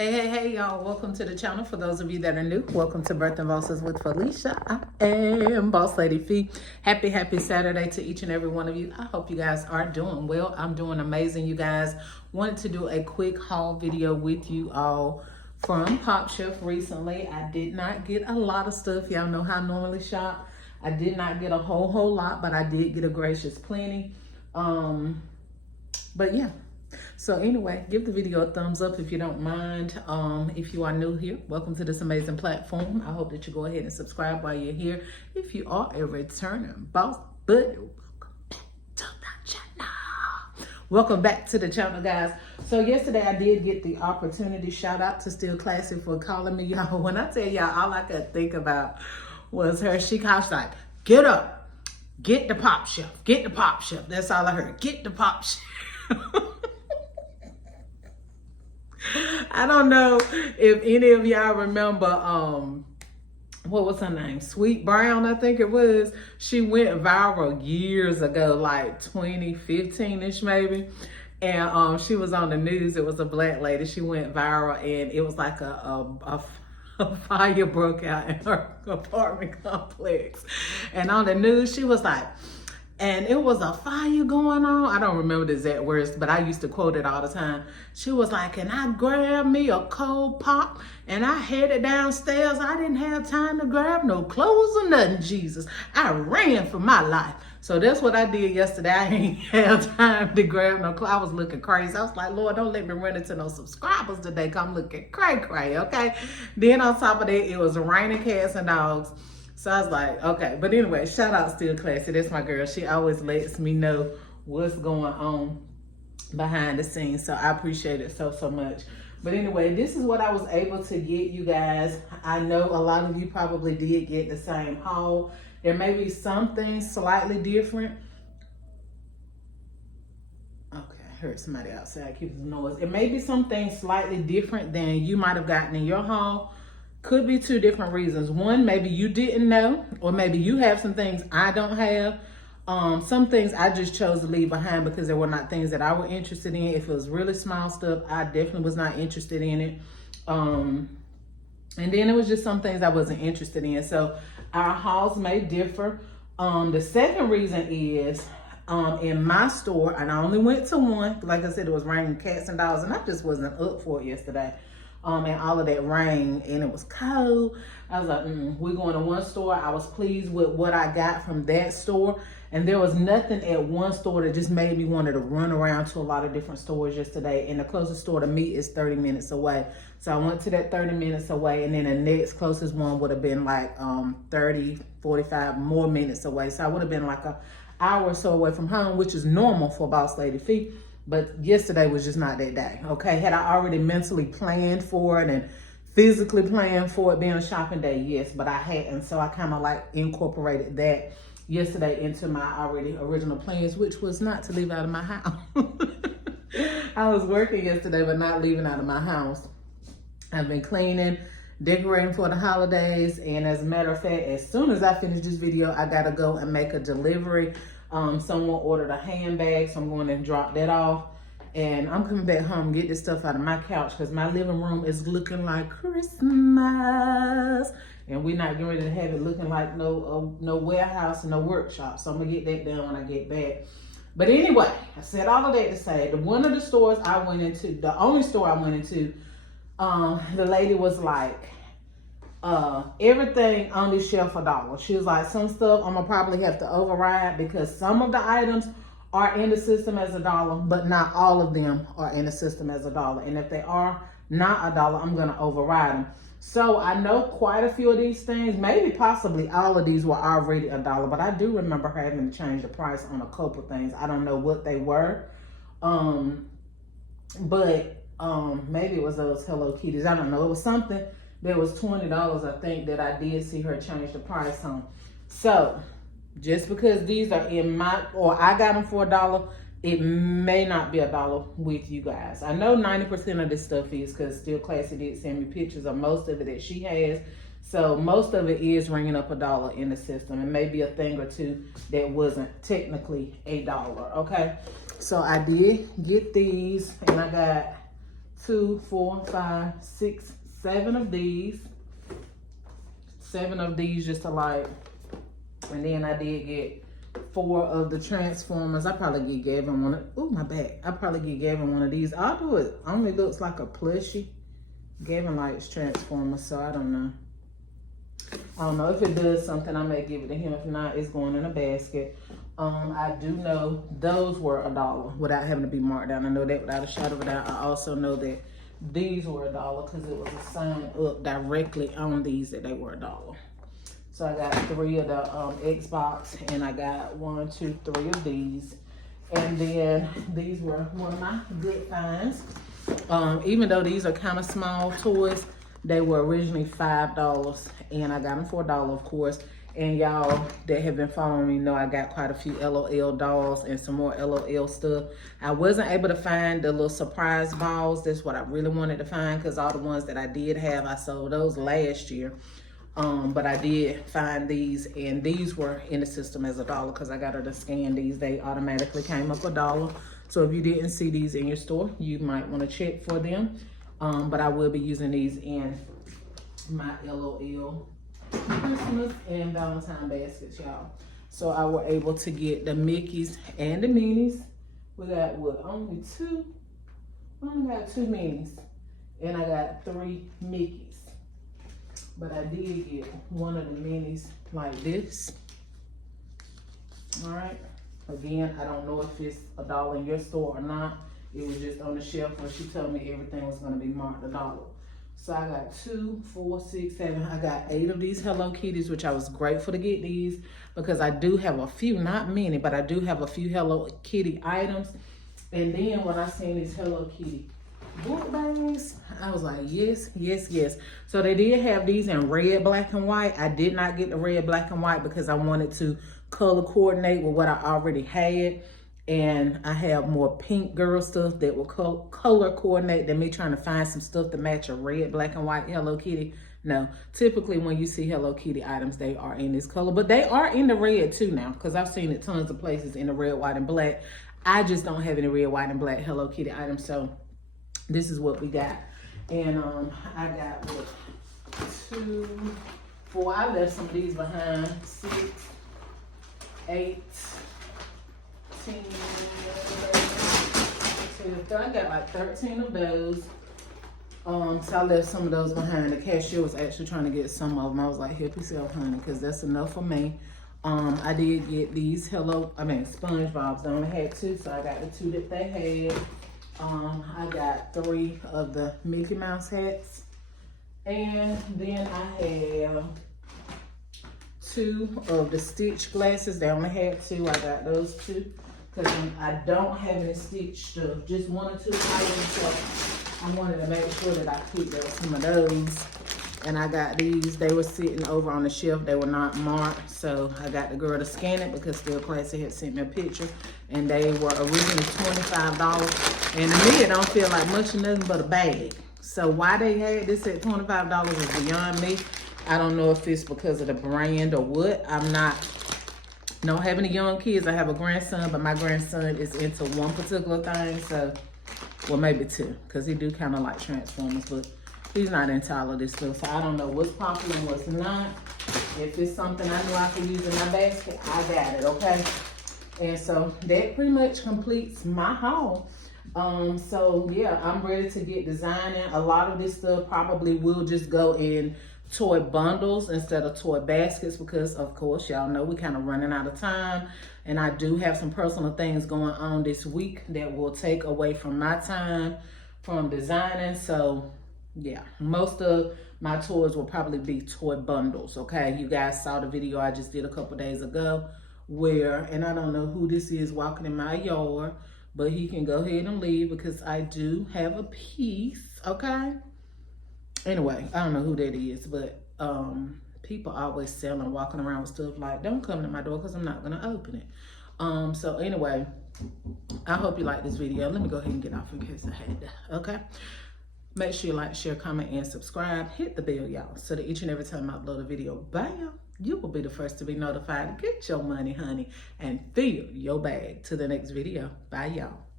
Hey, y'all. Welcome to the channel. For those of you that are new, welcome to Birth and Bosses with Felicia. I am Boss Lady Fee. Happy Saturday to each and every one of you. I hope you guys are doing well. I'm doing amazing, you guys. Wanted to do a quick haul video with you all from Popshelf recently. I did not get a lot of stuff. Y'all know how I normally shop. I did not get a whole lot, but I did get a gracious plenty. But yeah. So anyway, give the video a thumbs up if you don't mind. If you are new here, welcome to this amazing platform. I hope that you go ahead and subscribe while you're here. If you are a returning boss, but welcome back to the channel, guys. So yesterday I did get the opportunity. Shout out to Still Classy for calling me, y'all. When I tell y'all, all I could think about was her. She was like, get up, get the Popshelf, get the Popshelf. That's all I heard. Get the Popshelf. I don't know if any of y'all remember, what was her name? Sweet Brown, I think it was. She went viral years ago, like 2015-ish maybe. And she was on the news. It was a black lady. She went viral and it was like a fire broke out in her apartment complex. And on the news, she was like, and it was a fire going on. I don't remember the exact words, but I used to quote it all the time. She was like, and I grabbed me a cold pop and I headed downstairs. I didn't have time to grab no clothes or nothing, Jesus. I ran for my life. So that's what I did yesterday. I ain't have time to grab no clothes. I was looking crazy. I was like, Lord, don't let me run into no subscribers today, because I'm looking cray, okay? Then on top of that, it was raining cats and dogs. So I was like, okay. But anyway, shout out Still Classy. That's my girl. She always lets me know what's going on behind the scenes. So I appreciate it so much. But anyway, this is what I was able to get, you guys. I know a lot of you probably did get the same haul. There may be some things slightly different. Okay, I heard somebody outside keep the noise. It may be some things slightly different than you might have gotten in your haul. Could be two different reasons. One, maybe you didn't know, or maybe you have some things I don't have. Some things I just chose to leave behind because they were not things that I were interested in. If it was really small stuff, I definitely was not interested in it. And then it was just some things I wasn't interested in. So our hauls may differ. The second reason is in my store, and I only went to one. Like I said, it was raining cats and dogs, and I just wasn't up for it yesterday. And all of that rain, and it was cold. I was like, we're going to one store. I was pleased with what I got from that store. And there was nothing at one store that just made me want to run around to a lot of different stores yesterday. And the closest store to me is 30 minutes away. So I went to that 30 minutes away, and then the next closest one would have been like 30, 45 more minutes away. So I would have been like an hour or so away from home, which is normal for Boss Lady Fee. But yesterday was just not that day, okay? Had I already mentally planned for it and physically planned for it being a shopping day? Yes, but I hadn't. So I kind of like incorporated that yesterday into my already original plans, which was not to leave out of my house. I was working yesterday, but not leaving out of my house. I've been cleaning, decorating for the holidays. And as a matter of fact, as soon as I finish this video, I got to go and make a delivery. Someone ordered a handbag, so I'm going to drop that off. And I'm coming back home, get this stuff out of my couch, because my living room is looking like Christmas. And we're not getting ready to have it looking like no warehouse and no workshop. So I'm going to get that done when I get back. But anyway, I said all of that to say, one of the stores I went into, the only store I went into, the lady was like, everything on this shelf $1. She was like, some stuff I'm gonna probably have to override because some of the items are in the system as $1, but not all of them are in the system as $1. And if they are not $1, I'm gonna override them. So I know quite a few of these things, maybe possibly all of these were already $1, but I do remember having to change the price on a couple things. I don't know what they were, but maybe it was those Hello Kitties. I don't know. It was something. There was $20, I think, that I did see her change the price on. So, just because these are in my, or I got them for $1, it may not be $1 with you guys. I know 90% of this stuff is, because Still Classy did send me pictures of most of it that she has. So, most of it is ringing up $1 in the system. And maybe a thing or two that wasn't technically $1, okay? So, I did get these, and I got 2, 4, 5, 6, 7 of these. 7 of these just alike. And then I did get 4 of the Transformers. I probably get Gavin one of, oh my back. I probably get Gavin one of these. Although it only looks like a plushie. Gavin likes Transformers, so I don't know. I don't know if it does something, I may give it to him. If not, it's going in a basket. I do know those were $1 without having to be marked down. I know that without a shadow of a doubt. I also know that these were $1 because it was a sign up directly on these that they were $1. So I got 3 of the Xbox, and I got 1, 2, 3 of these. And then these were one of my good finds. Even though these are kind of small toys, they were originally $5, and I got them for $1, of course. And y'all that have been following me know I got quite a few LOL dolls and some more LOL stuff. I wasn't able to find the little surprise balls. That's what I really wanted to find, because all the ones that I did have, I sold those last year. But I did find these, and these were in the system as $1 because I got her to scan these. They automatically came up $1. So if you didn't see these in your store, you might want to check for them. But I will be using these in my LOL Christmas and Valentine baskets, y'all. So I was able to get the Mickeys and the Minis. We got what? Only 2? I only got 2 Minis. And I got 3 Mickeys. But I did get one of the Minis like this. All right. Again, I don't know if it's $1 in your store or not. It was just on the shelf when she told me everything was going to be marked $1. So I got 2, 4, 6, 7. I got 8 of these Hello Kitties, which I was grateful to get these because I do have a few, not many, but I do have a few Hello Kitty items. And then when I seen these Hello Kitty book bags, I was like, yes, yes, yes. So they did have these in red, black, and white. I did not get the red, black, and white because I wanted to color coordinate with what I already had. And I have more pink girl stuff that will color coordinate than me trying to find some stuff to match a red, black, and white Hello Kitty. No, typically when you see Hello Kitty items, they are in this color, but they are in the red too now, because I've seen it tons of places in the red, white, and black. I just don't have any red, white, and black Hello Kitty items, so this is what we got. And I got what, 2, 4. I left some of these behind. 6, 8, 10, 12. I got like 13 of those. So I left some of those behind. The cashier was actually trying to get some of them. I was like, help yourself, honey, because that's enough for me. I did get these SpongeBob's. I only had 2, so I got the 2 that they had. I got 3 of the Mickey Mouse hats. And then I have 2 of the Stitch glasses. They only had 2. I got those 2. Because I don't have any Stitch stuff. Just 1 or 2 items. So I wanted to make sure that I picked up some of those. And I got these. They were sitting over on the shelf. They were not marked. So I got the girl to scan it because Still Classy had sent me a picture. And they were originally $25. And to me, it don't feel like much of nothing but a bag. So why they had this at $25 is beyond me. I don't know if it's because of the brand or what. I'm not having any young kids. I have a grandson, but my grandson is into one particular thing. So, well, maybe 2, because he do kind of like Transformers, but he's not into all of this stuff. So I don't know what's popular and what's not. If it's something I know I can use in my basket, I got it, okay? And so that pretty much completes my haul. So yeah, I'm ready to get designing. A lot of this stuff probably will just go in toy bundles instead of toy baskets because, of course, y'all know we're kind of running out of time. And I do have some personal things going on this week that will take away from my time from designing. So yeah, most of my toys will probably be toy bundles, okay? You guys saw the video I just did a couple days ago where, and I don't know who this is walking in my yard, but he can go ahead and leave because I do have a piece, okay? Anyway, I don't know who that is, but people always selling, walking around with stuff like, don't come to my door because I'm not going to open it. So anyway, I hope you like this video. Let me go ahead and get off in case I had to, okay? Make sure you like, share, comment, and subscribe. Hit the bell, y'all, so that each and every time I upload a video, bam, you will be the first to be notified. Get your money, honey, and fill your bag. To the next video. Bye, y'all.